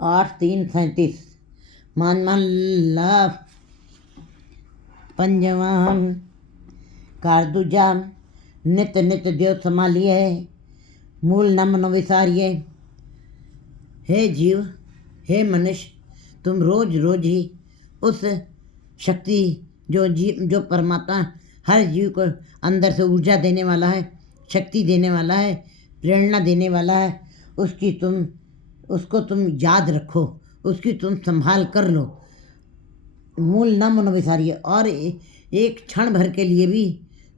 8-3-37 मान मान लाभ पंजवाम कारदूजा नित नित देव संभालिए मूल न मनो विसारिए। हे जीव, हे मनुष्य, तुम रोज रोज ही उस शक्ति जो परमात्मा हर जीव को अंदर से ऊर्जा देने वाला है, शक्ति देने वाला है, प्रेरणा देने वाला है, उसको तुम याद रखो, उसकी तुम संभाल कर लो। मूल न मनो विसारिए, और एक क्षण भर के लिए भी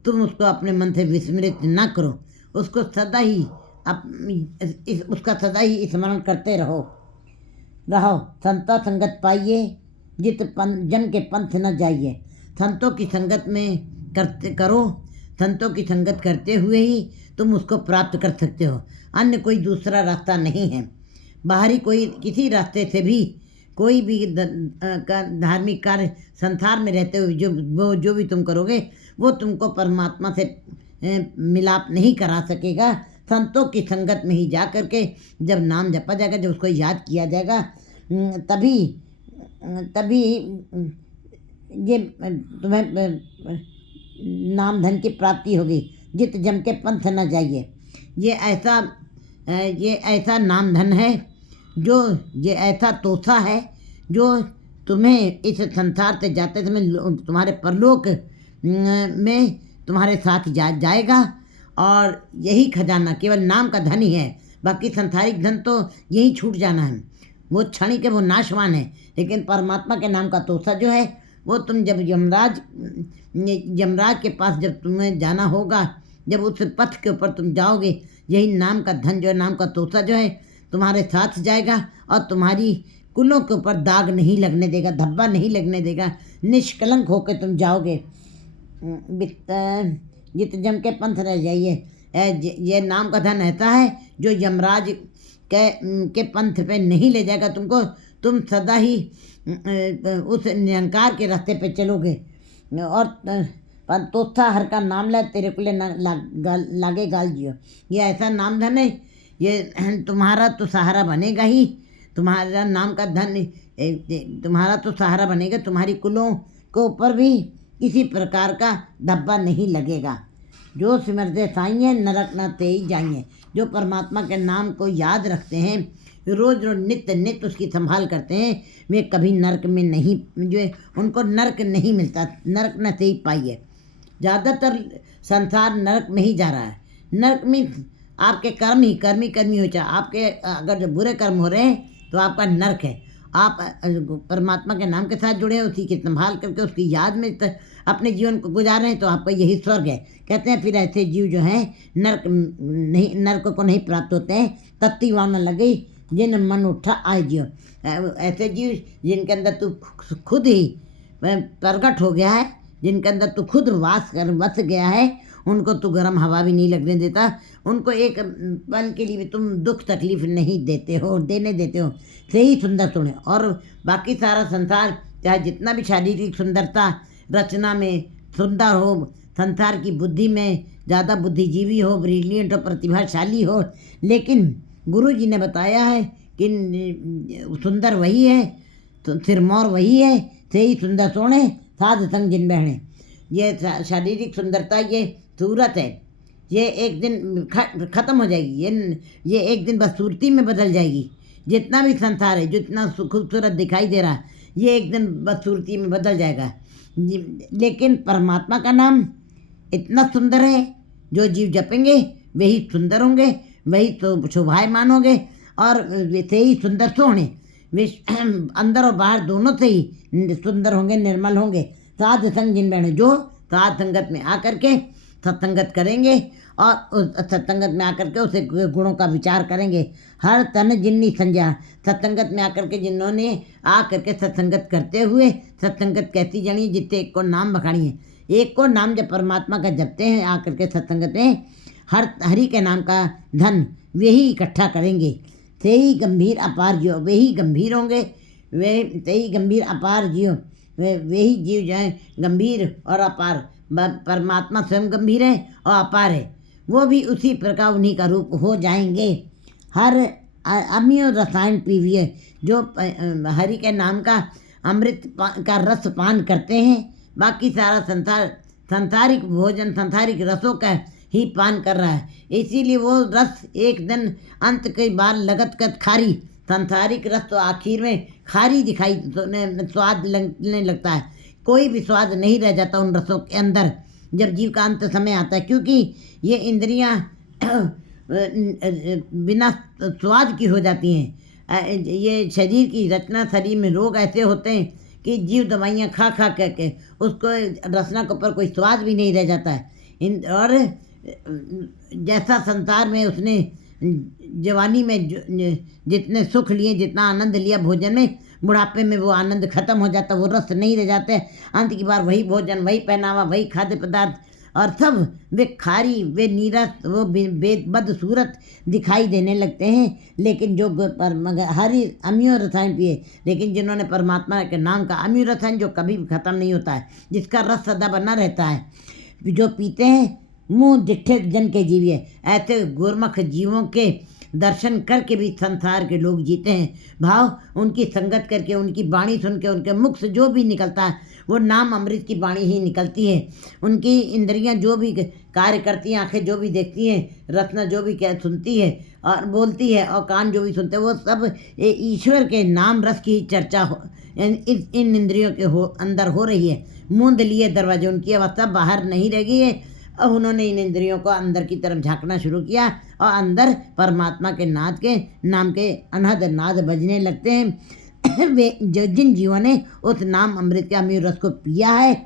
तुम उसको अपने मन से विस्मृत न करो। उसको सदा ही उसका सदा ही स्मरण करते रहो। संता संगत पाइए, जित जन के पंथ न जाइए। संतों की संगत में करो। संतों की संगत करते हुए ही तुम उसको प्राप्त कर सकते हो। अन्य कोई दूसरा रास्ता नहीं है। बाहरी कोई किसी रास्ते से भी कोई भी धार्मिक कार्य संसार में रहते हुए जो भी तुम करोगे वो तुमको परमात्मा से मिलाप नहीं करा सकेगा। संतों की संगत में ही जा करके जब नाम जपा जाएगा, जब उसको याद किया जाएगा, तभी ये तुम्हें नाम धन की प्राप्ति होगी। जित जम के पंथ न जाइए, ये ऐसा नाम धन है, ये ऐसा तोहफा है जो तुम्हें इस संसार से जाते समय तुम्हारे परलोक में तुम्हारे साथ जाएगा। और यही खजाना केवल नाम का धन ही है। बाकी संसारिक धन तो यही छूट जाना है, वो क्षणिक है, वो नाशवान है। लेकिन परमात्मा के नाम का तोहफा जो है वो तुम जब यमराज के पास जब तुम्हें जाना होगा, जब उस पथ के ऊपर तुम जाओगे, यही नाम का धन जो है, नाम का तोहफा जो है तुम्हारे साथ जाएगा और तुम्हारी कुलों के ऊपर दाग नहीं लगने देगा, धब्बा नहीं लगने देगा। निष्कलंक होकर तुम जाओगे। जित जम के पंथ रह जाइए। ये नाम का धन ऐसा है जो यमराज के पंथ पे नहीं ले जाएगा तुमको। तुम सदा ही उस निरंकार के रास्ते पे चलोगे। और तोथा हर का नाम ले तेरे को लागे गाल जियो। ये ऐसा नाम धन है, ये तुम्हारा तो सहारा बनेगा ही। तुम्हारा नाम का धन तुम्हारा तो सहारा बनेगा। तुम्हारी कुलों के ऊपर भी किसी प्रकार का धब्बा नहीं लगेगा। जो सिमरते साइए नरक न ते ही जाइए। जो परमात्मा के नाम को याद रखते हैं, रोज रोज नित्य नित्य उसकी संभाल करते हैं, वे कभी नरक में नहीं, जो उनको नरक नहीं मिलता। नरक न ते ही पाइए। ज़्यादातर संसार नरक में ही जा रहा है। नरक में आपके कर्म ही कर्मी हो चाहे आपके अगर जो बुरे कर्म हो रहे हैं तो आपका नरक है। आप परमात्मा के नाम के साथ जुड़े हैं, उसी की संभाल करके उसकी याद में अपने जीवन को गुजार रहे हैं, तो आपका यही स्वर्ग है। कहते हैं फिर ऐसे जीव जो हैं नरक को नहीं प्राप्त होते हैं। तत्ती वान लगे जिन मन उठा आए जियो। ऐसे जीव जिनके अंदर तू खुद ही प्रकट हो गया है, जिनके अंदर तू खुद बस गया है, उनको तू गर्म हवा भी नहीं लगने देता। उनको एक पल के लिए भी तुम दुख तकलीफ नहीं देने देते हो। सही सुंदर सुने। और बाकी सारा संसार चाहे जितना भी शारीरिक सुंदरता रचना में सुंदर हो, संसार की बुद्धि में ज़्यादा बुद्धिजीवी हो, ब्रिलियंट हो, प्रतिभाशाली हो, लेकिन गुरु जी ने बताया है कि सुंदर वही है, तो सिरमौर वही है, सही सुंदर सोने साध संग जिन बहने। ये शारीरिक सुंदरता ये सूरत है, ये एक दिन ख़त्म हो जाएगी। ये एक दिन बदसूरती में बदल जाएगी। जितना भी संसार है, जितना खूबसूरत दिखाई दे रहा है, ये एक दिन बदसूरती में बदल जाएगा। लेकिन परमात्मा का नाम इतना सुंदर है, जो जीव जपेंगे वही सुंदर होंगे, वही तो शोभायमान होंगे और वैसे ही सुंदर तो होंगे। वे अंदर और बाहर दोनों से ही सुंदर होंगे, निर्मल होंगे। साध संग जिन बहने, जो साध संगत में आकर के सत्संगत करेंगे और उस सत्संगत में आकर के उसे गुणों का विचार करेंगे। हर तन जिन्नी संज्ञा, सत्संगत में आकर के जिन्होंने आकर के सत्संगत करते हुए सत्संगत कैसी जानी, जितने एक को नाम बखानी है। एक को नाम जब परमात्मा का जपते हैं आकर के सत्संगत में, हरि के नाम का धन वे ही इकट्ठा करेंगे। से ही गंभीर अपार जियो, वे ही गंभीर होंगे। वे से ही गंभीर अपार जियो, वे ही जीव जो हैं गंभीर और अपार। परमात्मा स्वयं गंभीर है और अपार है, वो भी उसी प्रकार उन्हीं का रूप हो जाएंगे। हर अमीय रसायन पीविए, जो हरि के नाम का अमृत का रस पान करते हैं, बाकी सारा संसारिक भोजन संसारिक रसों का ही पान कर रहा है। इसीलिए वो रस एक दिन अंत कई बार लगत कर खारी, सांसारिक रस तो आखिर में खारी दिखाई स्वाद लगने लगता है। कोई भी स्वाद नहीं रह जाता उन रसों के अंदर जब जीव का अंत समय आता है, क्योंकि ये इंद्रियां बिना स्वाद की हो जाती हैं। ये शरीर की रचना, शरीर में रोग ऐसे होते हैं कि जीव दवाइयाँ खा खा करके उसको रचना के ऊपर कोई स्वाद भी नहीं रह जाता है। और जैसा संसार में उसने जवानी में जितने सुख लिए, जितना आनंद लिया भोजन में, बुढ़ापे में वो आनंद खत्म हो जाता, वो रस नहीं रह जाते। अंत की बार वही भोजन, वही पहनावा, वही खाद्य पदार्थ, और सब वे खारी, वे नीरस, वो बदसूरत दिखाई देने लगते हैं। लेकिन जो हरि अमीय रसायन पिए, लेकिन जिन्होंने परमात्मा के नाम का अमीय रसायन जो कभी ख़त्म नहीं होता है, जिसका रस सदा बना रहता है, जो पीते हैं, मुँह डिठे जन के जीविए, ऐसे गुरमुख जीवों के दर्शन करके भी संसार के लोग जीते हैं। भाव उनकी संगत करके, उनकी वाणी सुन के, उनके मुख से जो भी निकलता है वो नाम अमृत की वाणी ही निकलती है। उनकी इंद्रियां जो भी कार्य करती हैं, आंखें जो भी देखती हैं, रत्ना जो भी क्या सुनती है और बोलती है, और कान जो भी सुनते हैं, वो सब ईश्वर के नाम रस की चर्चा इन इंद्रियों के अंदर हो रही है। मूंद लिए दरवाजे, उनकी अवस्था बाहर नहीं रह गई है। अब उन्होंने इन इंद्रियों को अंदर की तरफ झांकना शुरू किया और अंदर परमात्मा के नाद के नाम के अनहद नाद बजने लगते हैं। वे जिन जीवों ने उस नाम अमृत के अमीर रस को पिया है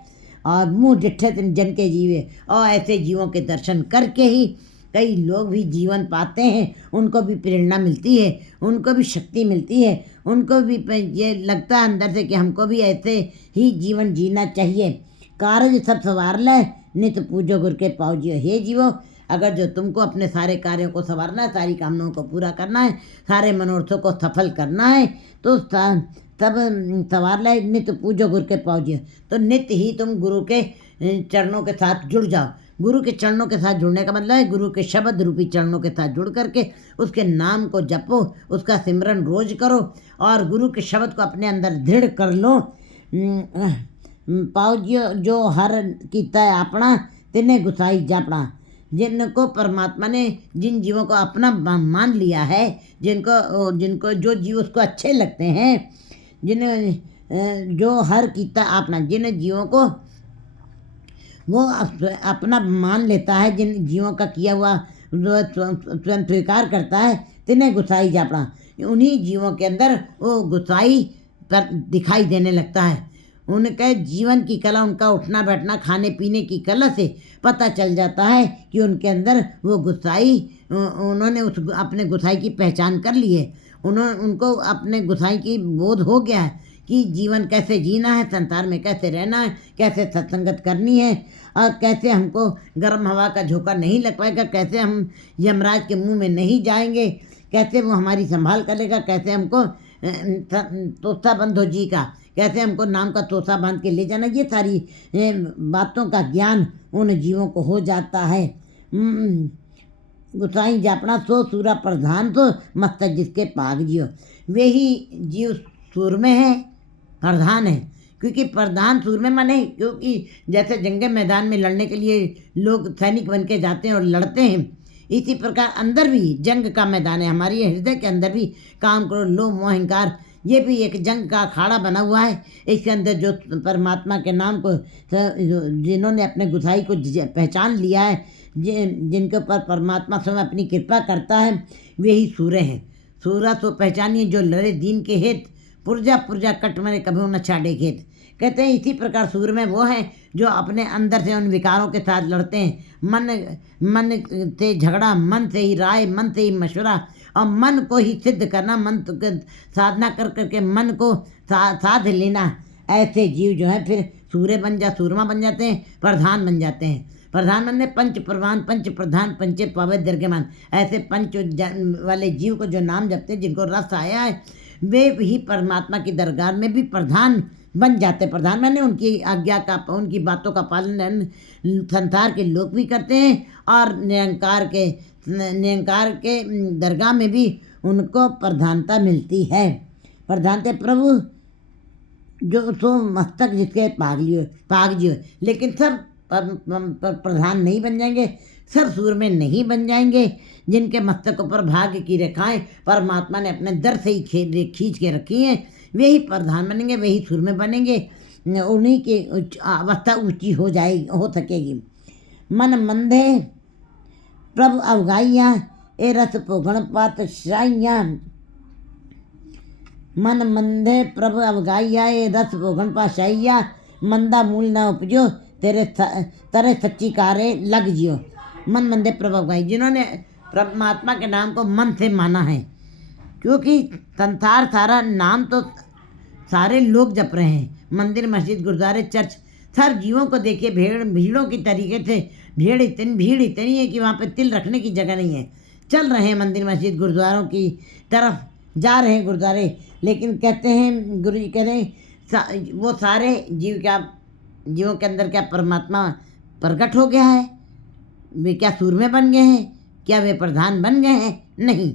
और मुँह डिठे जन के जीवे, और ऐसे जीवों के दर्शन करके ही कई लोग भी जीवन पाते हैं। उनको भी प्रेरणा मिलती है, उनको भी शक्ति मिलती है, उनको भी ये लगता है अंदर से कि हमको भी ऐसे ही जीवन जीना चाहिए। कार्य सब संवार ले, नित पूजो गुर के पाओ जियो। हे जीवो, अगर जो तुमको अपने सारे कार्यों को संवारना है, सारी कामनाओं को पूरा करना है, सारे मनोरथों को सफल करना है, तो तब संवार ले, नित पूजो गुर के पाओ जियो। तो नित्य ही तुम गुरु के चरणों के साथ जुड़ जाओ। गुरु के चरणों के साथ जुड़ने का मतलब है गुरु के शब्द रूपी चरणों के साथ जुड़ करके उसके नाम को जपो, उसका सिमरन रोज करो और गुरु के शब्द को अपने अंदर दृढ़ कर लो। पाओ जो हर कीता है अपना, तिन्हें गुसाई जापना। जिनको परमात्मा ने, जिन जीवों को अपना मान लिया है, जिनको जो जीव उसको अच्छे लगते हैं, जिन्हें जो हर कीता अपना, जिन जीवों को वो अपना मान लेता है, जिन जीवों का किया हुआ स्वयं स्वीकार करता है, तिन्हें गुसाई जापना। उन्हीं जीवों के अंदर वो गुसाई पर दिखाई देने लगता है। उनके जीवन की कला, उनका उठना बैठना, खाने पीने की कला से पता चल जाता है कि उनके अंदर वो गुसाई, उन्होंने उस अपने गुसाई की पहचान कर ली है। उनको अपने गुसाई की बोध हो गया है कि जीवन कैसे जीना है, संसार में कैसे रहना है, कैसे सत्संगत करनी है, और कैसे हमको गर्म हवा का झोंका नहीं लग पाएगा, कैसे हम यमराज के मुंह में नहीं जाएंगे, कैसे वो हमारी संभाल करेगा, कैसे हमको तोता बंधो जी का, कैसे हमको नाम का तोता बांध के ले जाना। ये सारी बातों का ज्ञान उन जीवों को हो जाता है। गुसाई जापना सो सूरा प्रधान, तो मस्तक जिसके पाग जियो। वे ही जीव सूर में है, प्रधान है। क्योंकि प्रधान सूर में माने, क्योंकि जैसे जंगे मैदान में लड़ने के लिए लोग सैनिक बन के जाते हैं और लड़ते हैं, इसी प्रकार अंदर भी जंग का मैदान है। हमारी हृदय के अंदर भी काम, क्रोध, लोभ, मोह, अहंकार, ये भी एक जंग का अखाड़ा बना हुआ है। इसके अंदर जो परमात्मा के नाम को, जिन्होंने अपने गुसाई को पहचान लिया है, जिनके ऊपर परमात्मा स्वयं अपनी कृपा करता है, वे ही सूर्य हैं। सूरा तो पहचानिए जो लड़े दीन के हेत, पुरजा पुरजा कट मरे कभी न छाड़े खेत। कहते हैं इसी प्रकार सूर्य में वो हैं जो अपने अंदर से उन विकारों के साथ लड़ते हैं। मन से झगड़ा, मन से ही राय, मन से ही मशवरा, और मन को ही सिद्ध करना, मन तो साधना कर करके मन को साध लेना। ऐसे जीव जो है फिर सूरमा बन जाते हैं, प्रधान बन जाते हैं। प्रधान बनने पंच प्रधान, पंच प्रधान, पंचे पावे दीर्घमान। ऐसे पंच वाले जीव को जो नाम जपते हैं, जिनको रस आया है, वे भी परमात्मा की दरगाह में भी प्रधान बन जाते। प्रधान मैंने उनकी आज्ञा का, उनकी बातों का पालन संसार के लोग भी करते हैं, और निरंकार के दरगाह में भी उनको प्रधानता मिलती है। प्रधानता प्रभु जो सो मस्तक जिसके पाग जियो, लेकिन सब प्रधान नहीं बन जाएंगे, सब सूर में नहीं बन जाएंगे। जिनके मस्तकों पर भाग्य की रेखाएं परमात्मा ने अपने दर से ही खींच के रखी हैं, वे ही प्रधान बनेंगे, वे ही सूर में बनेंगे, उन्हीं की अवस्था ऊंची हो सकेगी। मन मंदे प्रभु अवगाइया ए रस पोगण पात शाइया। मन मंदे प्रभु अवगाइया ए रस पोगण पात शाइया। मंदा मूल न उपजो तेरे सच्ची कारे लग जियो। मन मंदे प्रभु अवगाई, जिन्होंने परमात्मा के नाम को मन से माना है, क्योंकि संसार सारा नाम तो सारे लोग जप रहे हैं। मंदिर मस्जिद गुरुद्वारे चर्च हर जीवों को देखिए, भीड़ों की तरीके से भीड़ इतनी है कि वहाँ पे तिल रखने की जगह नहीं है। चल रहे हैं मंदिर मस्जिद गुरुद्वारों की तरफ, जा रहे हैं गुरुद्वारे, लेकिन कहते हैं गुरु जी कह रहे हैं वो सारे जीवों के अंदर क्या परमात्मा प्रकट हो गया है? वे क्या सूर में बन गए हैं? क्या वे प्रधान बन गए हैं? नहीं।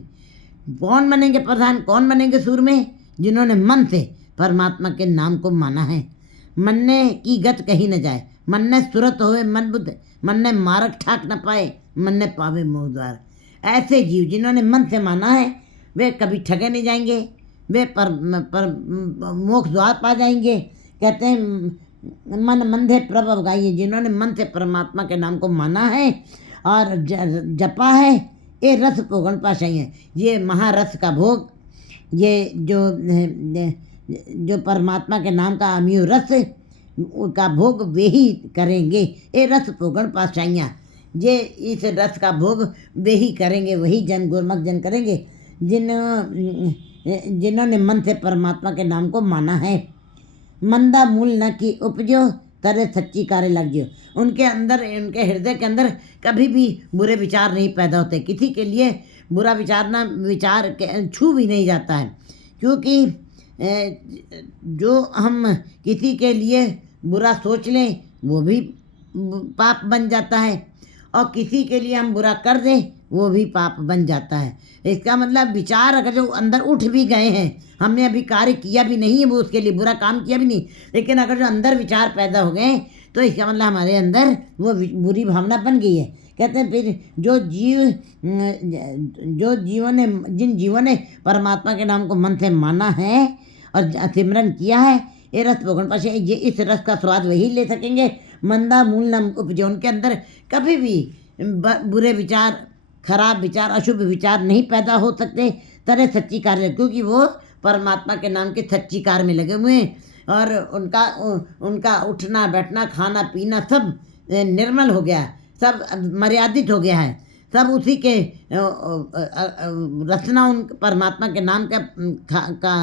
कौन बनेंगे प्रधान, कौन बनेंगे सूर में? जिन्होंने मन से परमात्मा के नाम को माना है। मन्ने की गत कही न जाए, मन्ने सुरत होवे मन बुद्ध, मन्ने मार्ग ठाक न पाए, मन्ने पावे मोह द्वार। ऐसे जीव जिन्होंने मन से माना है, वे कभी ठगे नहीं जाएंगे, वे मोक्ष द्वार पा जाएंगे। कहते हैं मन मंदे प्रभु अवगाइए, जिन्होंने मन से परमात्मा के नाम को माना है और जपा है, ये रस पोगण पाशाई है। ये महारस का भोग, ये जो परमात्मा के नाम का अमीय रस का भोग वे ही करेंगे। ये रस पोगण पाशाइयाँ, ये इस रस का भोग वे ही करेंगे, वही जन गुरमुख जन करेंगे जिन्होंने मन से परमात्मा के नाम को माना है। मंदा मूल न की उपजो तेरे सच्ची कार्य लग जियो। उनके अंदर, उनके हृदय के अंदर कभी भी बुरे विचार नहीं पैदा होते। किसी के लिए बुरा विचार छू भी नहीं जाता है, क्योंकि जो हम किसी के लिए बुरा सोच लें वो भी पाप बन जाता है, और किसी के लिए हम बुरा कर दें वो भी पाप बन जाता है। इसका मतलब विचार अगर जो अंदर उठ भी गए हैं, हमने अभी कार्य किया भी नहीं है, वो उसके लिए बुरा काम किया भी नहीं, लेकिन अगर जो अंदर विचार पैदा हो गए तो इसका मतलब हमारे अंदर वो बुरी भावना बन गई है। कहते हैं फिर जिन जीवों ने परमात्मा के नाम को मन से माना है और सिमरन किया है, ये रस भोगन पाशे, ये इस रस का स्वाद वही ले सकेंगे। मंदा मूल न उपजे, उनके अंदर कभी भी बुरे विचार, खराब विचार, अशुभ विचार नहीं पैदा हो सकते। तरह सच्ची कार्य, क्योंकि वो परमात्मा के नाम के सच्ची कार्य में लगे हुए हैं, और उनका उठना बैठना खाना पीना सब निर्मल हो गया, सब मर्यादित हो गया है, सब उसी के रचना उन परमात्मा के नाम का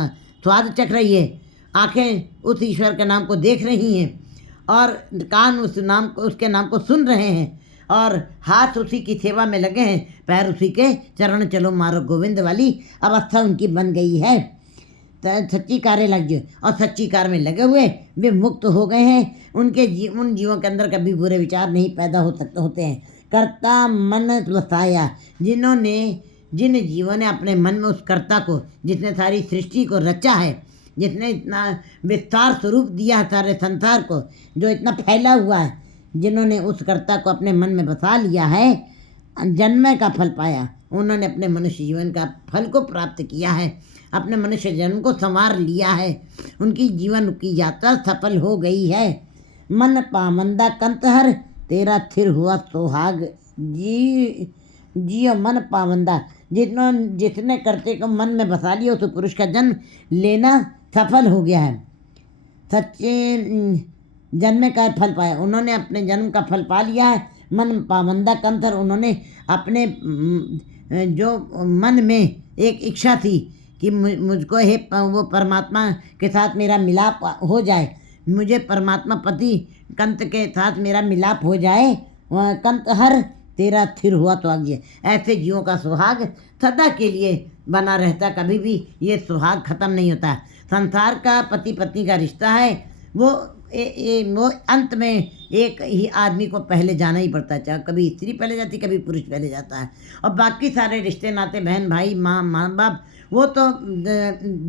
स्वाद चख रही है। आंखें उस ईश्वर के नाम को देख रही हैं, और कान उसके नाम को सुन रहे हैं, और हाथ उसी की सेवा में लगे हैं, पैर उसी के चरण चलो मारो गोविंद वाली अवस्था उनकी बन गई है। सच्ची कार्य लग जाए, और सच्ची कार्य में लगे हुए वे मुक्त हो गए हैं। उन जीवों के अंदर कभी बुरे विचार नहीं पैदा होते हैं। कर्ता मन वसाया, जिन जीवों ने अपने मन में उस कर्ता को, जिसने सारी सृष्टि को रचा है, जिसने इतना विस्तार स्वरूप दिया है सारे संसार को, जो इतना फैला हुआ है, जिन्होंने उस कर्ता को अपने मन में बसा लिया है, जन्म का फल पाया, उन्होंने अपने मनुष्य जीवन का फल को प्राप्त किया है, अपने मनुष्य जन्म को संवार लिया है, उनकी जीवन की यात्रा सफल हो गई है। मन पामंदा कंतहर तेरा थिर हुआ सोहाग जियो मन पामंदा, जिसने कर्ते को मन में बसा लिया उस पुरुष का जन्म लेना सफल हो गया है, सच्चे जन्म का फल पाया, उन्होंने अपने जन्म का फल पा लिया है। मन पाबंदा कंथर, उन्होंने अपने जो मन में एक इच्छा थी कि मुझको वो परमात्मा के साथ मेरा मिलाप हो जाए, मुझे परमात्मा पति कंत के साथ मेरा मिलाप हो जाए, कंत हर तेरा थिर हुआ तो आगे। ऐसे जीवों का सुहाग सदा के लिए बना रहता, कभी भी ये सुहाग खत्म नहीं होता। संसार का पति पत्नी का रिश्ता है, वो अंत में एक ही आदमी को पहले जाना ही पड़ता है, चाहे कभी स्त्री पहले जाती, कभी पुरुष पहले जाता है। और बाकी सारे रिश्ते नाते, बहन भाई, माँ बाप, वो तो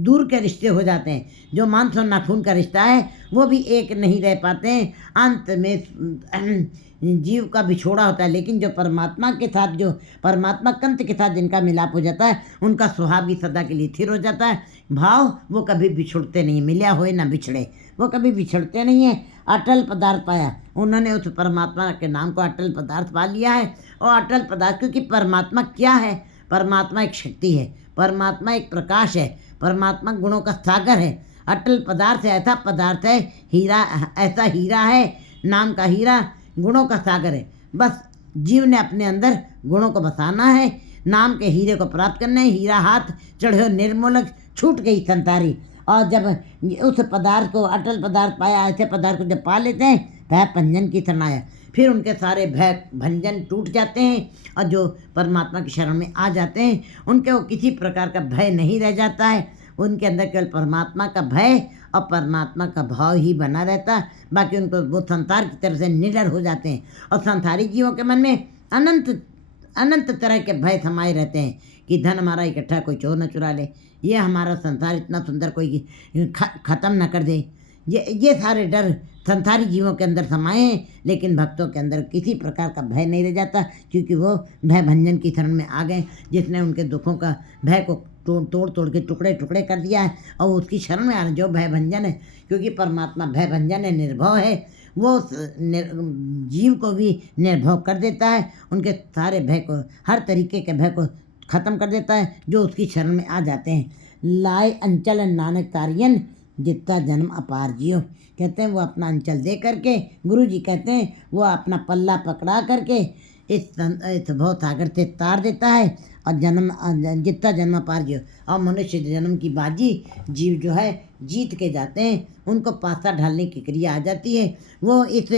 दूर के रिश्ते हो जाते हैं। जो मांस और नाखून का रिश्ता है वो भी एक नहीं रह पाते हैं, अंत में जीव का बिछोड़ा होता है। लेकिन जो परमात्मा के साथ, जो परमात्मा कंत के साथ जिनका मिलाप हो जाता है, उनका स्वभाव भी सदा के लिए स्थिर हो जाता है। भाव वो कभी बिछुड़ते नहीं, मिल्या होए ना बिछड़े, वो कभी बिछड़ते नहीं है। अटल पदार्थ पाया, उन्होंने उस परमात्मा के नाम को अटल पदार्थ पा लिया है। और अटल पदार्थ, क्योंकि परमात्मा क्या है? परमात्मा एक शक्ति है, परमात्मा एक प्रकाश है, परमात्मा गुणों का सागर है। अटल पदार्थ ऐसा पदार्थ है, हीरा, ऐसा हीरा है, नाम का हीरा, गुणों का सागर है। बस जीव ने अपने अंदर गुणों को बसाना है, नाम के हीरे को प्राप्त करना है। हीरा हाथ चढ़े निर्मूलक, छूट गई संतारी। और जब उस पदार्थ को, अटल पदार्थ पाया, ऐसे पदार्थ को जब पा लेते हैं, भय भंजन की शरण आया, फिर उनके सारे भय भंजन टूट जाते हैं। और जो परमात्मा की शरण में आ जाते हैं, उनके वो किसी प्रकार का भय नहीं रह जाता है। उनके अंदर केवल परमात्मा का भय और परमात्मा का भाव ही बना रहता। बाकी उनको, वो संसार की तरफ से निडर हो जाते हैं। और संसारी जीवों के मन में अनंत तरह के भय समाये रहते हैं कि धन हमारा इकट्ठा कोई चोर न चुरा ले, ये हमारा संसार इतना सुंदर कोई ख़त्म न कर दे। ये सारे डर संसारी जीवों के अंदर समाये हैं। लेकिन भक्तों के अंदर किसी प्रकार का भय नहीं रह जाता, क्योंकि वो भय भंजन की शरण में आ गए, जिसने उनके दुखों का, भय को तोड़ के टुकड़े टुकड़े कर दिया है। और उसकी शरण में आ रहे, जो भय भंजन है, क्योंकि परमात्मा भय भंजन है, निर्भव है। वो जीव को भी निर्भव कर देता है, उनके सारे भय को, हर तरीके के भय को ख़त्म कर देता है, जो उसकी शरण में आ जाते हैं। लाए अंचल नानक तारियन, जितना जन्म अपार जियो। कहते हैं वो अपना अंचल दे करके, गुरु जी कहते हैं वो अपना पल्ला पकड़ा करके इस भव सागर से तार देता है। और जितना जन्म अपार जियो। और मनुष्य जन्म की बाजी जीव जो है जीत के जाते हैं, उनको पासा ढालने की क्रिया आ जाती है। वो इस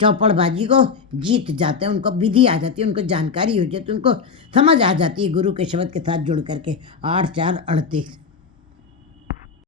चौपड़बाजी को जीत जाते हैं, उनको विधि आ जाती है, उनको जानकारी हो जाती है, उनको समझ आ जाती है गुरु के शब्द के साथ जुड़ करके। 8 4 38।